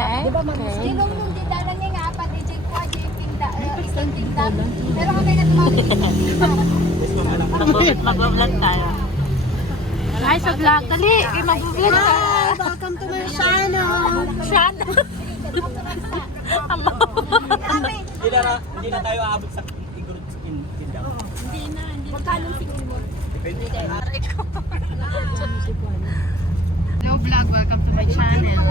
Okay. Di ba Okay. Silong nung tindahan niya nga, pati Jing Kwa, Jing Tinda, isang tinda. Pero kami na tumawag. Mag-vlog tayo. Hi sa vlog. Dali, mag-vlog tayo. Welcome to my channel! Channel. Hindi na tayo aabot sa igurot skin tindaw. Magkano tingin mo? Hello vlog, welcome to my channel.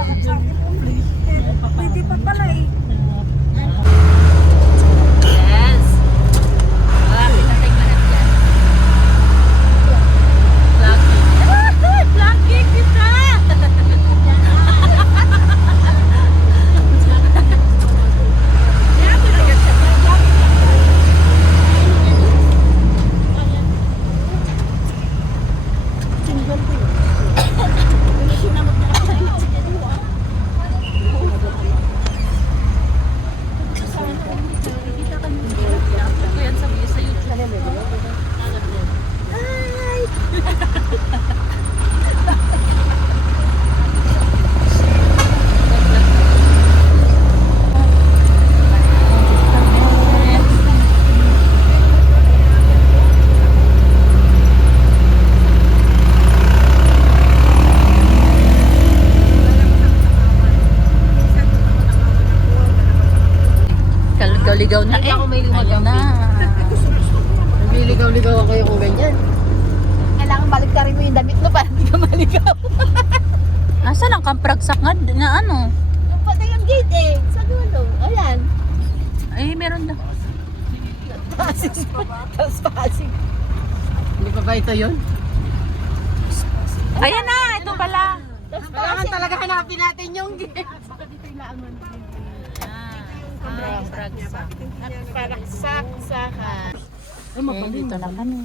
Pwede pa pala eh. Yes. Marami na tayong manat yan. Vlogging kita! Ligaw na eh. Ayun na. Nagliligaw-ligaw ako yung ganyan. Kailangan balik ka rin mo yung damit mo para hindi ka maligaw. Nasaan ang kampragsak nga na ano? Yung pati yung gate eh, sa dulo. Ayan. Ay, meron na. Tapos passing. Hindi pa ba ito yun? Ayan na, ito pala. Kailangan talaga hanapin natin yung gate. Kampragsak. Ay, mabalin. Dito na kami.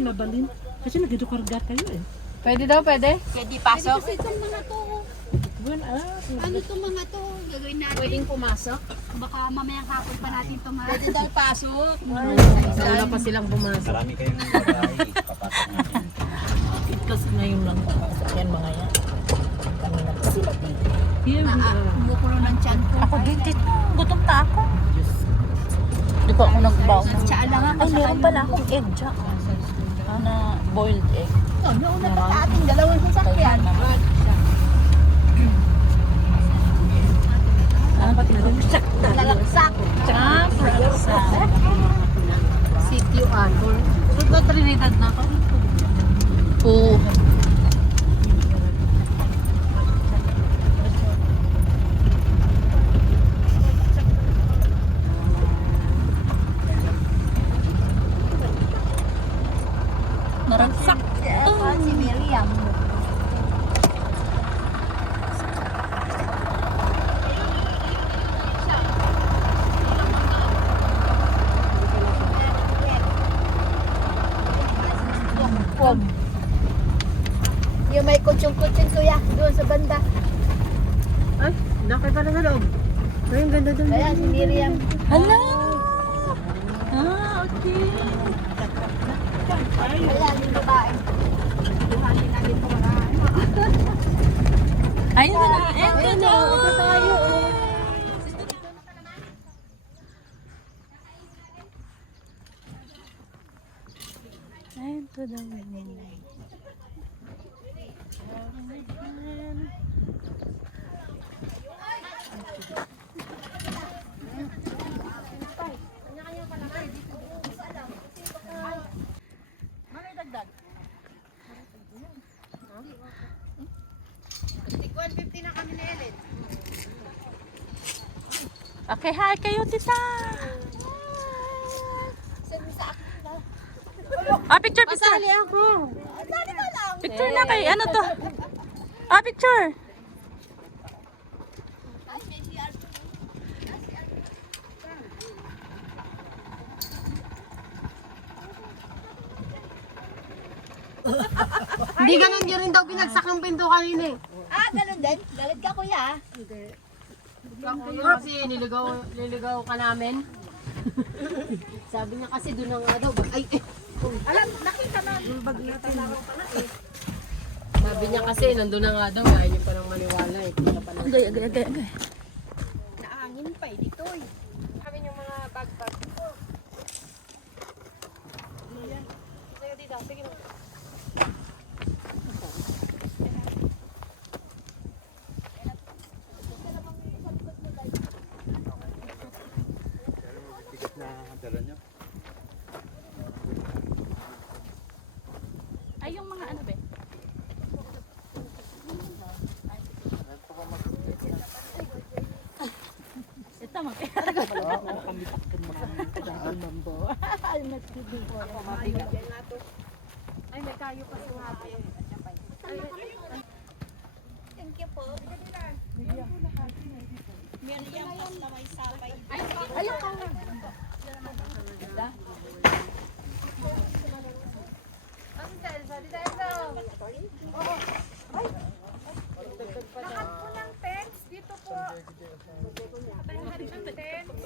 Mabalin. Kasi nag-edukargat kayo eh. Pwede daw, pwede? Pwede pasok? Kasi itong mga to. Ano Itong mga to, gagawin natin. pwedeng pumasok? Baka mamayang hapon pa natin ito mga... Pwede daw pasok. Wala pa silang pumasok. Marami kayong babae, papasok natin. Kasi ngayon lang. Yan mga yan. Kami na sila dito. Here we are. Bukuro ng tiyan ko. Ako din dito. Gutom na ako. Di pa ako nagbaw. Tsaka lang ako Ay, sa meron pala akong egg dyan. Na boiled egg. Nauna pa sa ating dalawang sasakyan. Lalaksak. Kampragsak. Sitio Anor. Ba't ba Trinidad na ako? Oo. Maragsak. Si Miriam. Yung may kutsyung-kutsyung kuya, doon sa banda. Ay, nakay pa na sa loob. Ay, ang ganda doon. Ayan, si Miriam. Hala! Ah, okay. Ayan, yung babae. Buhanin natin ito mga Ayun na. Ayun na. Ito tayo. Ayun to daw. Okay, hi kayo, tita. Picture, picture. Pasali ako. Picture na kay, ano to? Picture. Hindi ganun yun rin daw binagsak ng pinto kanina eh. Ah, ganun din. Galit ka kuya. Kasi niligaw ka namin. Sabi niya kasi doon na nga daw. Ay, Alam, nakita na. yung bag natin. Sabi niya kasi, nandun na nga daw, ayaw niyo pa nang maniwala eh. Kita pa Agay, agay, agay, agay. Naangin pa eh, dito eh. Kami yung mga bag-bag ko. Sige dito, sige mo. Bigat na dala nyo. Ay, yung mga ano ba? Ito mag Ay, may kayo pa sa habi. Thank you po. Ayun ka nga. Ang Delsa, di Delsa. Oo. Ay. Lahat po ng tents dito po. Lahat ng tents.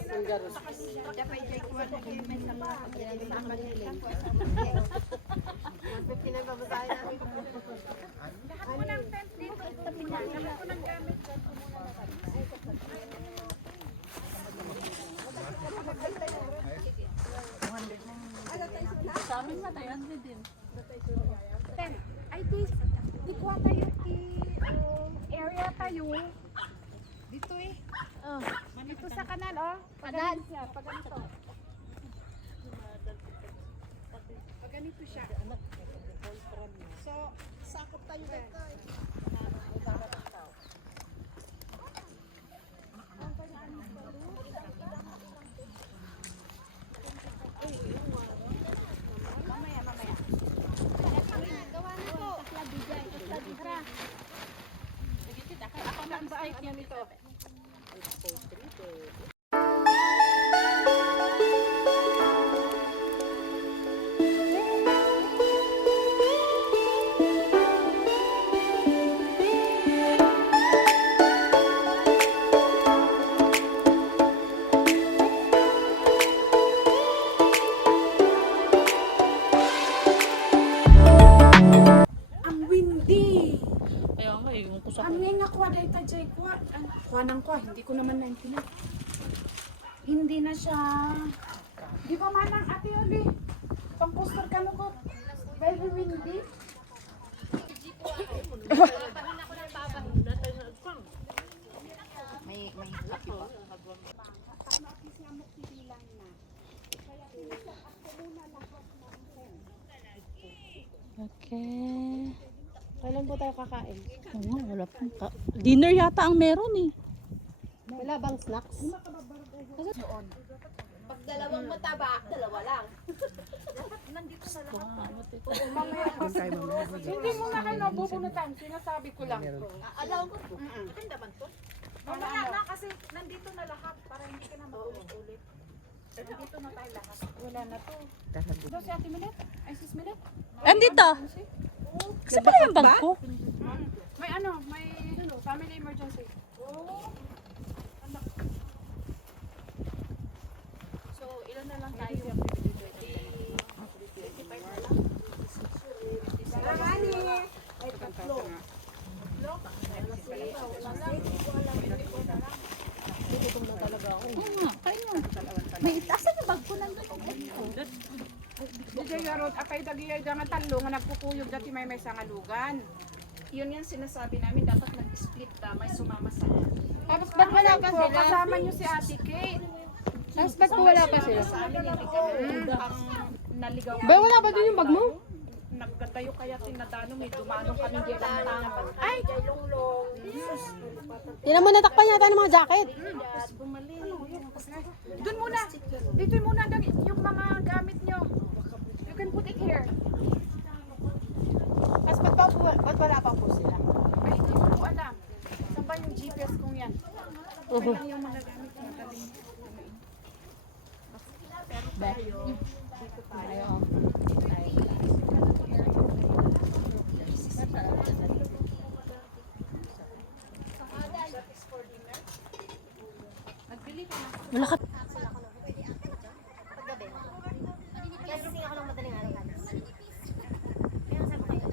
Dapat jay ko ano kayo may sama. Pinagbabasahin namin. Lahat po ng tents dito. Lahat po ng gamit dyan po muna natin. sa amin na tayo, ano din. Ay, di kuha tayo area tayo. Dito eh. Oh. Dito sa kanal, oh. Kanal. Pag ganito. Pag ganito siya. So, sakop tayo dito. Mamaya. Gawa na po. Tara. Ako na ang bahay niya nito. Ang windy. Kaya nga, yung kusa Ang nga kwa dahil tajay kwa. Kwa nang kwa, hindi ko naman naintindihan. Hindi na siya. Di ba manang ate Oli? Pang-poster ka mo ko. Very windy. Okay. Kailan po tayo kakain? Oo, wala pang dinner yata ang meron eh. Wala bang snacks? Pag dalawang mataba, dalawa lang. Hindi mo na kayo nabubunutan. Sinasabi ko lang. Alaw ko. Maganda man to. Mamaya na kasi nandito na lahat para hindi ka na maulit-ulit. Nandito na tayo lahat. Wala na to. Ito si Ate Milet? Ay, sis Milet? Andito! Kasi pala yung bag ko. May may family emergency. So, ilan na lang tayo? 25 na lang. Ay, tatlo. Oo nga, kain mo. May itasan yung bag ko nandun. DJ Yarod, akay dagiyay jangan talo nga nagkukuyog dati may sangalugan. Yun yung sinasabi namin, dapat nag-split ta, may sumama sa akin. Tapos ba't wala pa Po, sila? kasama nyo si Ate Kate. Tapos ba't wala pa sila? Sa amin, hindi kami ang naligaw. Ba, wala ba din yung bag mo? Nagkatayo kaya tinadano, may dumanong kami di lang tangan. Ay! Yan mo natakpan yata ng mga jacket. Doon muna! Dito muna yung mga gamit nyo. You can put it here. Tapos ba't wala pa po sila? Ay, hindi ko po alam. Saan ba yung GPS kong yan? Okay lang yung mga gamit nyo. Galing. Wala ka. Paggabi. Kaya gising ako ng madaling araw. Kaya sabi ko kayo.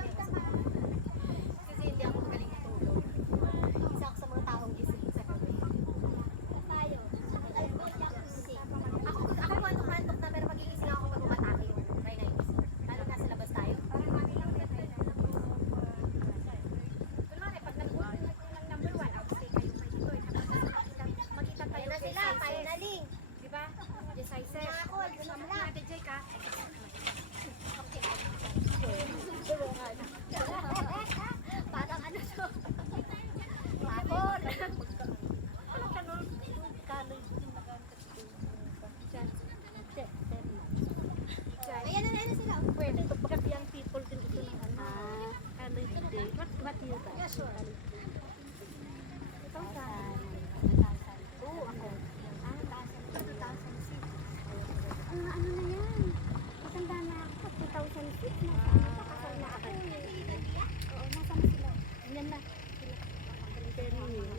sizes. Ako, gusto mo Ate Jay ka? Parang ano to? Mabon. Ano ka nun? College din Ayan na sila. Pwede ito. Pagkat young people din ito ng ano. College day. What year ba? Yeah, sure. Ito ka. Oo, ako. 2006. Ano na yan? Matanda na ako. 2006 na. Kasal na ako. Oo, nasa na sila. Ganyan na.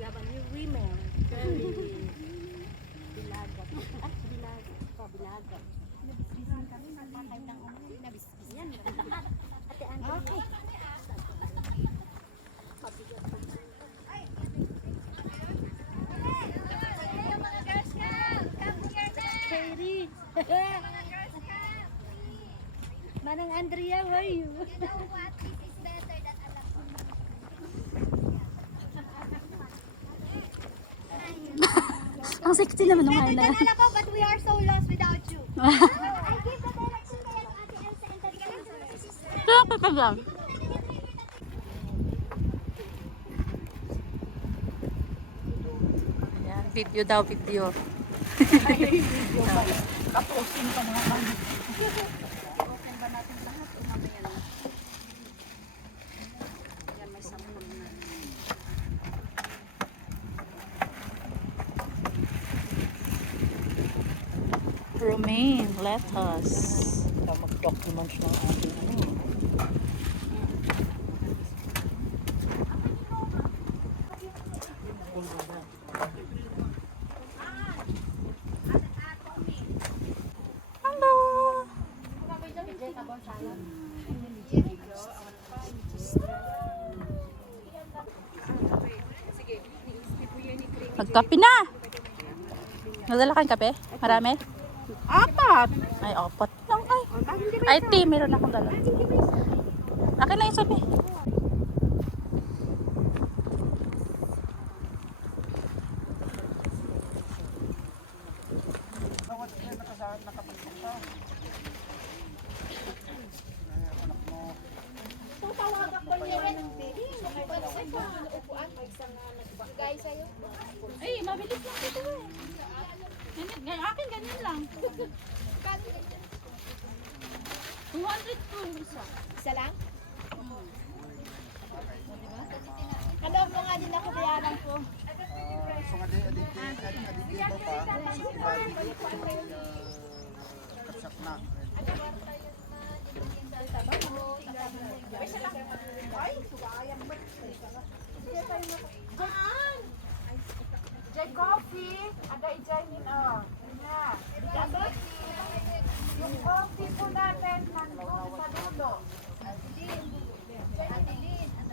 Laban yung women. Bilagat. Bilagat. Bilagat. Nabisbisan kami. Nakakain ng ulo. Nabisbis yan. Ate Andrea. Okay. Kairi. Manang Andrea, how are you? You know what? This is better than alam ko. Ang sexy naman ng Better Hana. than alam ko, but we are so lost without you. I give the direction kay Ate Elsa and Daddy Elsa. Kaya ka lang. Ayan, video daw, video. Kapusin pa mga kami. Open ba natin lahat o mamaya lang? Yan, may sample na. Romaine lettuce. Mag-documents ng ating ano. Hello! Magkape na! Nadala kang kape? Marami? Apat! Ay, apat lang ay. Ay, tea, meron akong dala. Akin na yung sabi. Ay, mabilis lang ito eh. Akin ganyan lang. 200 po isa. Isa lang? Alam mo nga din ako bayaran ko. So nga din, aditi ba pa? Kasak na. Jay coffee. Ada ijayin oh. Yan. Yung coffee po natin nandun sa dulo. Sa 1,000 ka.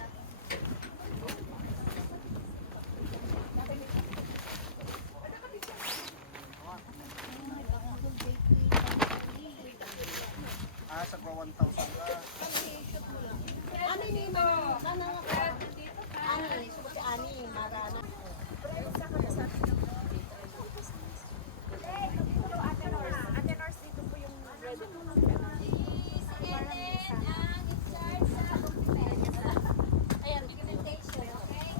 Ano ni mo? Ano nga dito? Ano ni subot si Ani marana. Ate Nors dito po yung ready. Ayan, documentation, okay?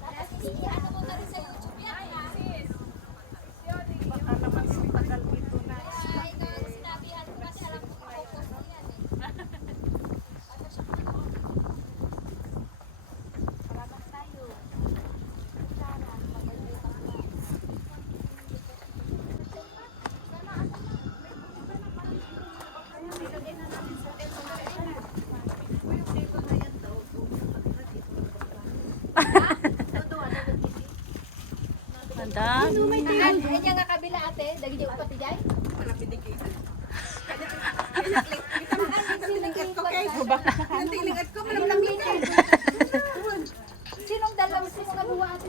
Tapos ano mo na rin sa YouTube yan, ha? Baka naman sa tagal dito na. Ito, sinabihan ko kasi alam ko focus ko yan, Salamat tayo. Madam. Ayan nga kabila ate, dagi di upat dijay. Sinong dalaw sino nga buwa ate?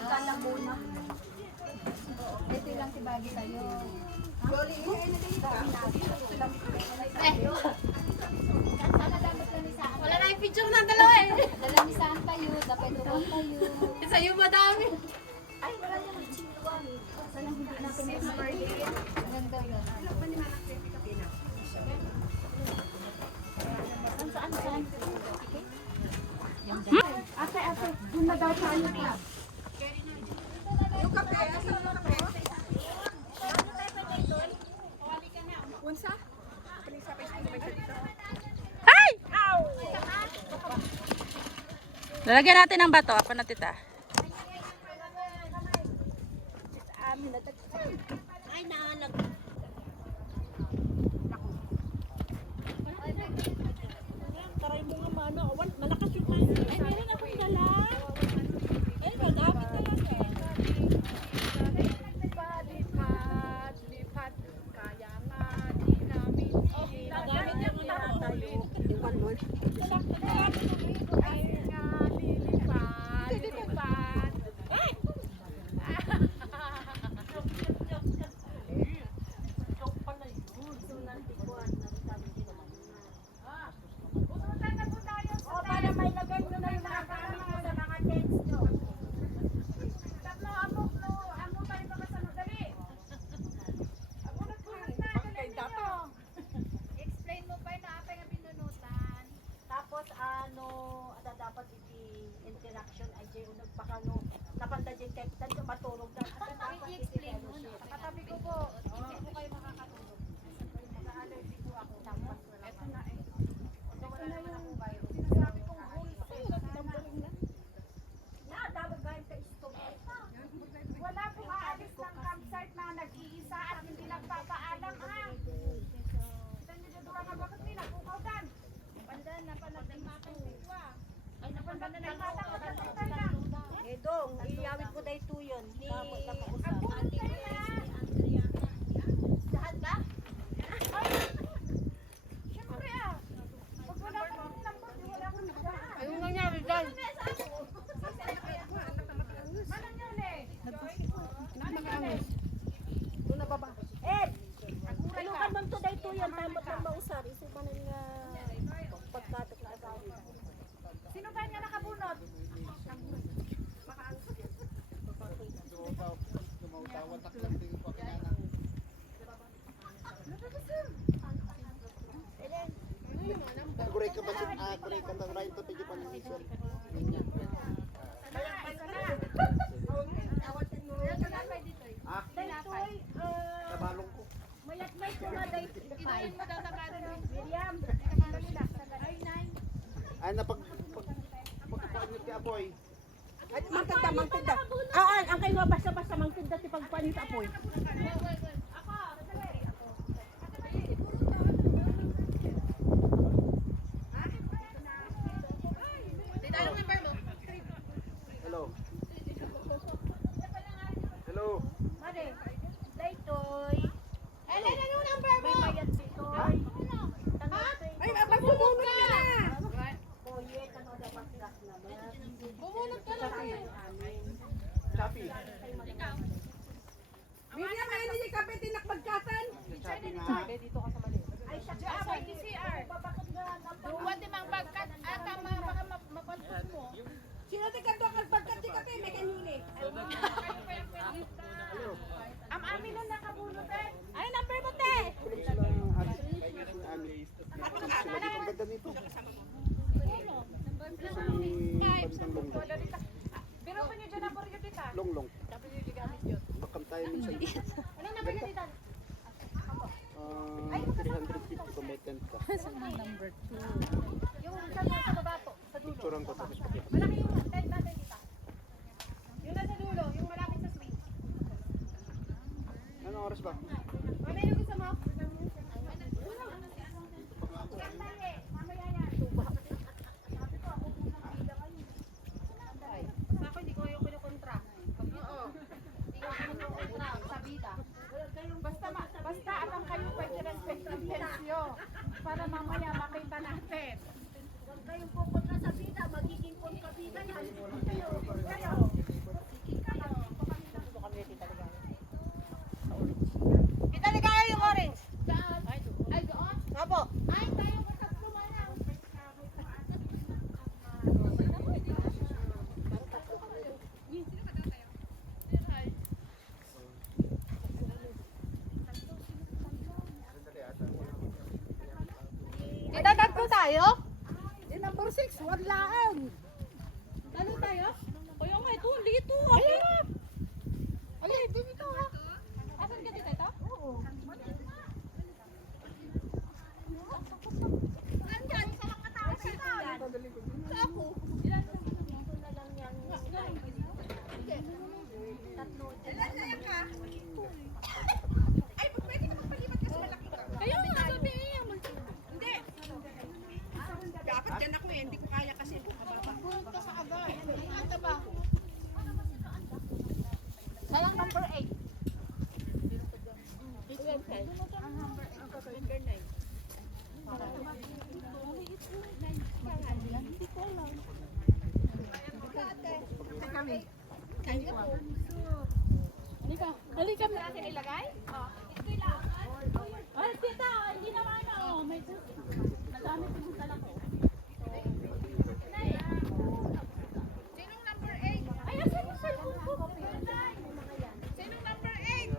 Ang muna. Ito lang si Bagi tayo. Wala na yung picture ng dalawa eh. Lalamisahan tayo, dapat uwan tayo. Sa'yo madami. lang hindi natin expert. Ganda yun. Saan? Ate, dun na daw tayo pa. Yung kape, asa na kape? Unsa? Ay! Lalagyan natin ng bato. Apa na tita? Ay, naalag. Taray mo nga mana. Malakas yung kain. Ay, meron akong dala. Ay, magamit na lang eh. Lipat, kaya nga di namin Magamit yung tayo. ay nga lilipat. Ay! Pupunta na po tayo sa para may lagay nyo na yung mga gamit nyo sa mga tents nyo. Tatlo, amok tayo mga sanod. Dali! Abunot na, dali nyo. Explain mo pa na apa yung pinunutan. Tapos ano, ada dapat interaction ay jay unag pakano. Napanda jay kahit tanto maturog na. I-explain mo na. Katabi ko po. Hindi po kayo makakatulog. Naka-allergy po ako. Tapos wala pa. Ito na eh. Wala naman akong virus. Sinasabi kong rules. Wala pong aalis ng campsite na nag-iisa at hindi nagpapaalam ha. Kita nyo dito ka bakit nila pukaw dan. Pandan na pala ng matang sitwa. Ay napandan na matang matang na. Eh dong, iyawit ko dahil tuyon. Tapos nakausap. Ang bunot kayo na. Saan ba? Siyempre ah. Pag wala ka ng number, wala akong nagdaan. Ayun nangyari dyan. Manang yun eh. Doon na baba. Ed! Kalukan man to dahil tuyon. Tamot ng mausar. Isubanan nga pagkatok na agawin. Sino ba nga nakabunot? Tumautawatak lang din po kinanang. Guray ka ba sa guray ka ng right to pigi pa ng isol. Ah, nabalong ko. Mayat may tula dahil Inuin mo daw sa bata. Miriam. Ay, nine. Ay pagkakaan niyo kay Apoy. At mangtinda. Ang kayo basta-basta mangtinda si pagpanin sa apoy. Ako, dali. Hello. Hello. Mare, daytoy. Ano yung number mo? May bayad ditoy. Ay, bumunot ka na. Boye, tanong dapat class naman. Bumunot ka na. Chapi. Miriam, ayun hindi ka petinak magkatan. Chapi nga. Ay, siya Diyan ako, PCR. Bakit nga number? Duwa di mang bagkat. Ata, baka mapantos mo. Sino di ka doon kagpagkat di ka may kanili? Am amin na nakabunot eh. Ano number mo te? Tulog sila ng Ami. Sila dito ang ganda nito. Ito sa may bandang longlong. Pero pa niyo dyan number yun dita. Longlong. Bakam tayo minsan dito. Anong number yun dita? 350 kung may tent ka. Yung sa baba po, sa dulo. Picturean ko tapos pakita. Malaki yung tent natin dita. Yung nasa dulo, yung malapit sa swing. Anong oras ba? Mamaya yung gusto mo? Mamaya yan. Sabi ko, ako muna bida kayo. Ako hindi ko yung kinukontra. Oo. Hindi ko kinukontra sa bida. Basta atang kayo pwede respect ang tensyo. Para mamaya makita natin. 6, 1 laan. Ano tayo? Kaya nga ito, lito. Alin, dito ha. Asan ka dito ito? Oo. Nandyan, isa lang katao sa yan. Sa ako. Ilan na lang yan. Tatlo. Ilan na yan ka? Ay, pwede ka magpalipat kasi malaki ka. Kaya nga, sabi niya. Hindi. Dapat yan ako eh, hindi ko kaya kasi. Bulog ka sa aba. Ang taba. Sayang number 8. Halika mo. Natin ilagay? Ay, tita, hindi naman ako. May madami pinuntalan ko. Sinong number 8? Ay, asan yung cellphone ko? Sinong number 8?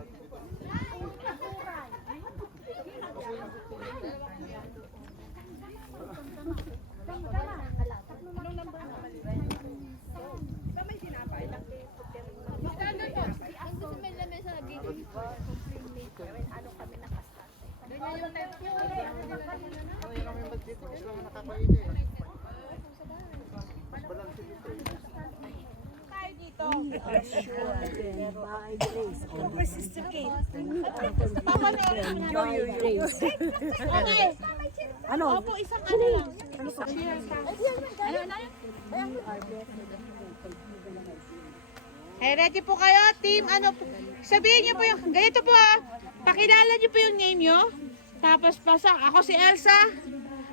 Opo, isang ano lang. Hey, ready po kayo, team? Ano po? Sabihin niyo po yung, ganito po pakilala niyo po yung name niyo. Tapos pasok, ako si Elsa,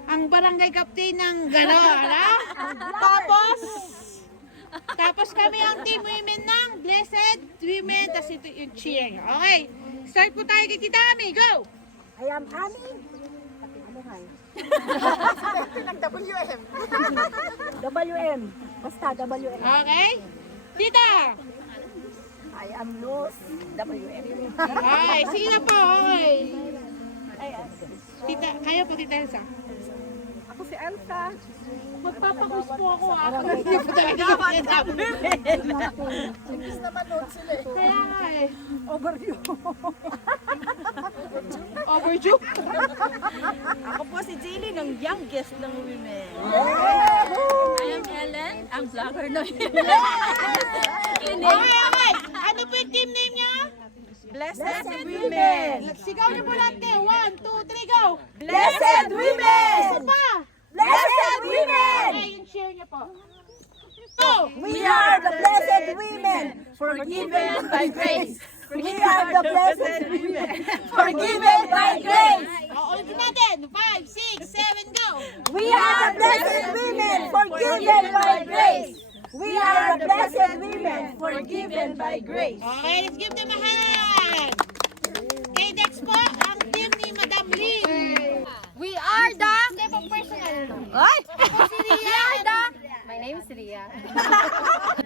ang barangay captain ng ano? Tapos kami ang team women ng Blessed Women. Tapos ito yung cheer niyo. Okay, start po tayo kay Tita Ami. Go! I am Ani. WM. Basta WM. Okay? Tita! I am Luz. WM. Okay, sige na po. Okay. Tita, kayo po, Tita Elsa. Ako si Elsa. Magpapakus po ako Hindi po talaga kami Imbis naman noon sila eh. Kaya nga eh. Overdue. Overdue. Ako po si Jilly ng youngest ng women. I am Ellen, ang vlogger na Okay. Ano po yung team name niya? Blessed Women. Sigaw niyo po lahat kayo. 1, 2, 3, go! Blessed Women. Isa pa! Blessed Women. Okay, yung share niyo po. Go! We are the blessed women, forgiven by grace. We are the blessed women, forgiven by grace. Ulitin natin. 5, 6, 7, go! We are the blessed women, forgiven by grace. We are the blessed women, forgiven by grace. Okay, let's give them a hand. Okay, next po, ang team ni Madam Lynn. We are the... Hindi po personal. Ay! We are the... My name is Ria.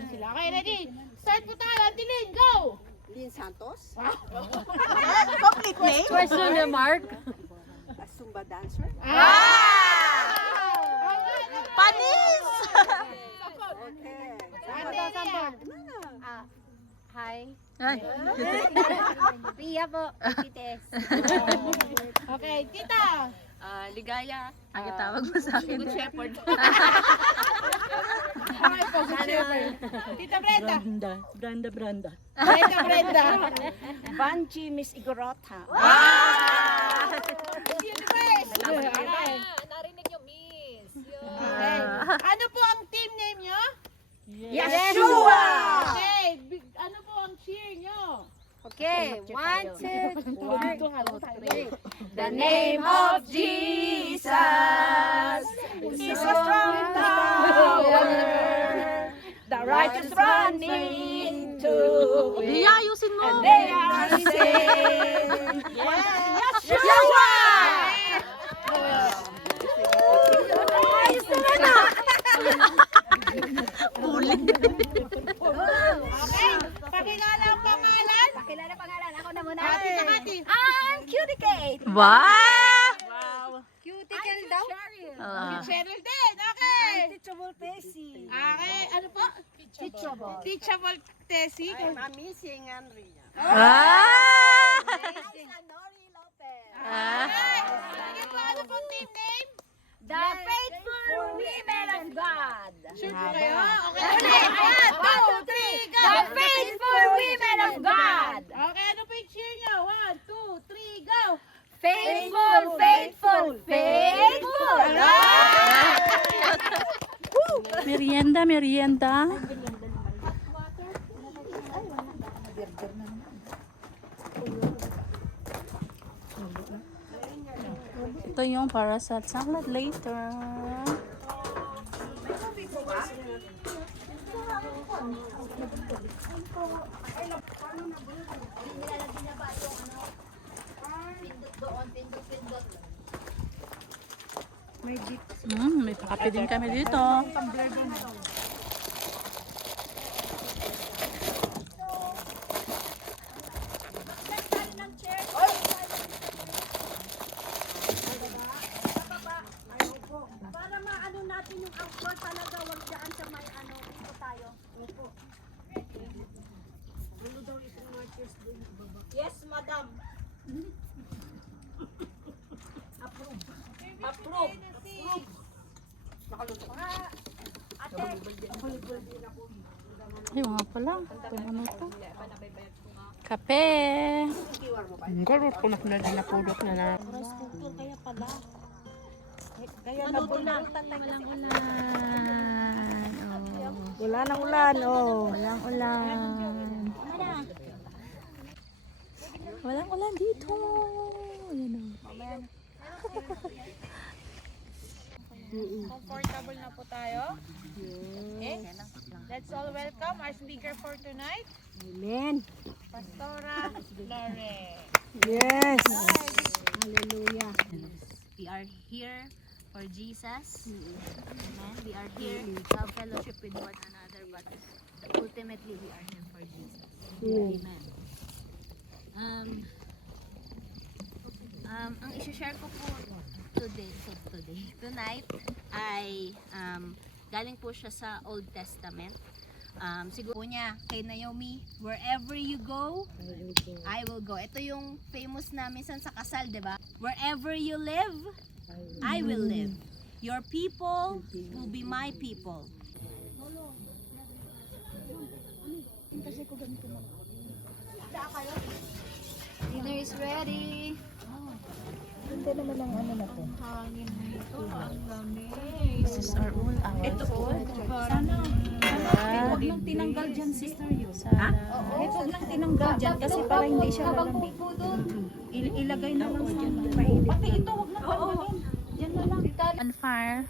Sila. Okay, ready? Start po tayo. Auntie Lynn, go! Lynn Santos, Complete name? Question mark. a Zumba dancer. Panis! Hi. Ay. Ria po. BTS. Okay, tita. Ligaya. Ang tawag mo sa akin. Good Shepherd. Okay po, Good Shepherd. Tita Brenda. Brenda. Brenda. Banji Miss Igorota. Universe. Okay. Narinig yung miss. Okay. Ano po ang team name nyo? Yeshua. Okay. Ano po ang cheer nyo? Okay. 1, 2, 3. The name of Jesus is a strong tower. The righteous run into it. Lia, ayusin mo. They are saved. Yes. Yeshua. Okay. Pakilala ang pangalan. Kilala pangalan. Ako na muna. Tita Kati. I'm Cutie Kate. Wow! Cutie Kate daw? Ah. Cheryl din. Okay. teachable Tessie. Okay, ano po? Teachable. Teachable Tessie. Ah! Liza Nori Lopez. Sige po, ano po team name? The Faithful Women of God. Sure po kayo? Okay, ulit. Ayan, 2, 3, go! The Faithful Women of God. Okay, ano po yung cheer nyo? 1, 2, 3, go! Faithful, faithful, faithful. Merienda, merienda. Ito yung para sa salad later. May kape din kami dito. Para maano natin yung angkor talaga, wag dyan sa may ano, dito tayo. Opo. Yes, madam. Approve. Approve. Ay, nga pala. Kung ano to? Kape. Wala nang ulan, oh. Walang ulan. Walang ulan dito. Ayan o. Comfortable na po tayo. Okay. Let's all welcome our speaker for tonight, Amen. Pastora Lore. Yes. Hallelujah. We are here for Jesus. Amen. We are here to have fellowship with one another, but ultimately we are here for Jesus. Amen. Ang i-share ko po tonight ay galing po siya sa Old Testament. Siguro niya kay Naomi, wherever you go, I will go. Ito yung famous na minsan sa kasal, di ba? Wherever you live, I will live. Your people will be my people. Dinner is ready. This is our own hour. Ito po. Huwag nang tinanggal dyan, sister yun. Sana. Huwag nang tinanggal dyan kasi para hindi siya lalambing. Ilagay na lang sa mainit. Pati ito, huwag nang tanggalin. Diyan na lang. On fire.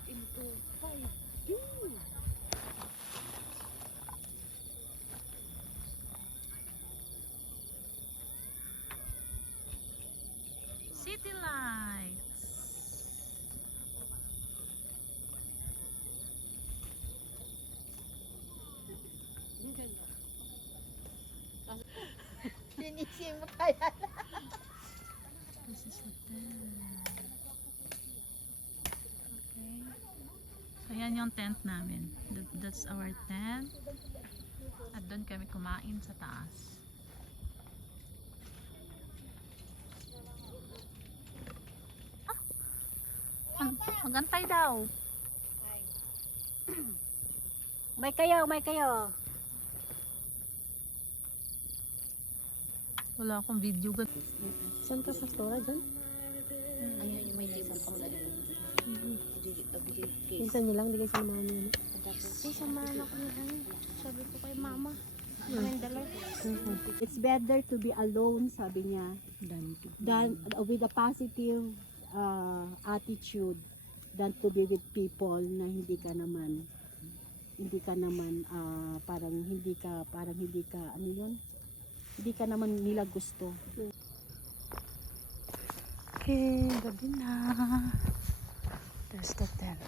City lights. Finisin mo kaya. This is the tent. Okay. So, yan yung tent namin. That's our tent. At doon kami kumain sa taas. Magantay daw. May kayo, may kayo. Wala akong video. Saan ka sa store dyan? Ayun yung may table pang galing. Minsan nyo lang, di kayo sa mga nyo. Samahan ako yan. Sabi ko kay mama. It's better to be alone, sabi niya, than with a positive attitude than to be with people na hindi ka naman parang hindi ka ano yun, hindi ka naman nila gusto. Okay, gabi na. There's the tent.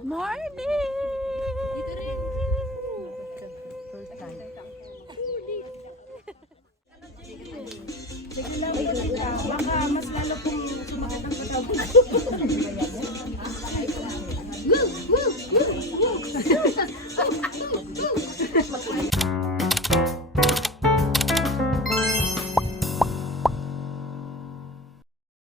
Good morning! Baka mas lalo pong sumagat ang patawag.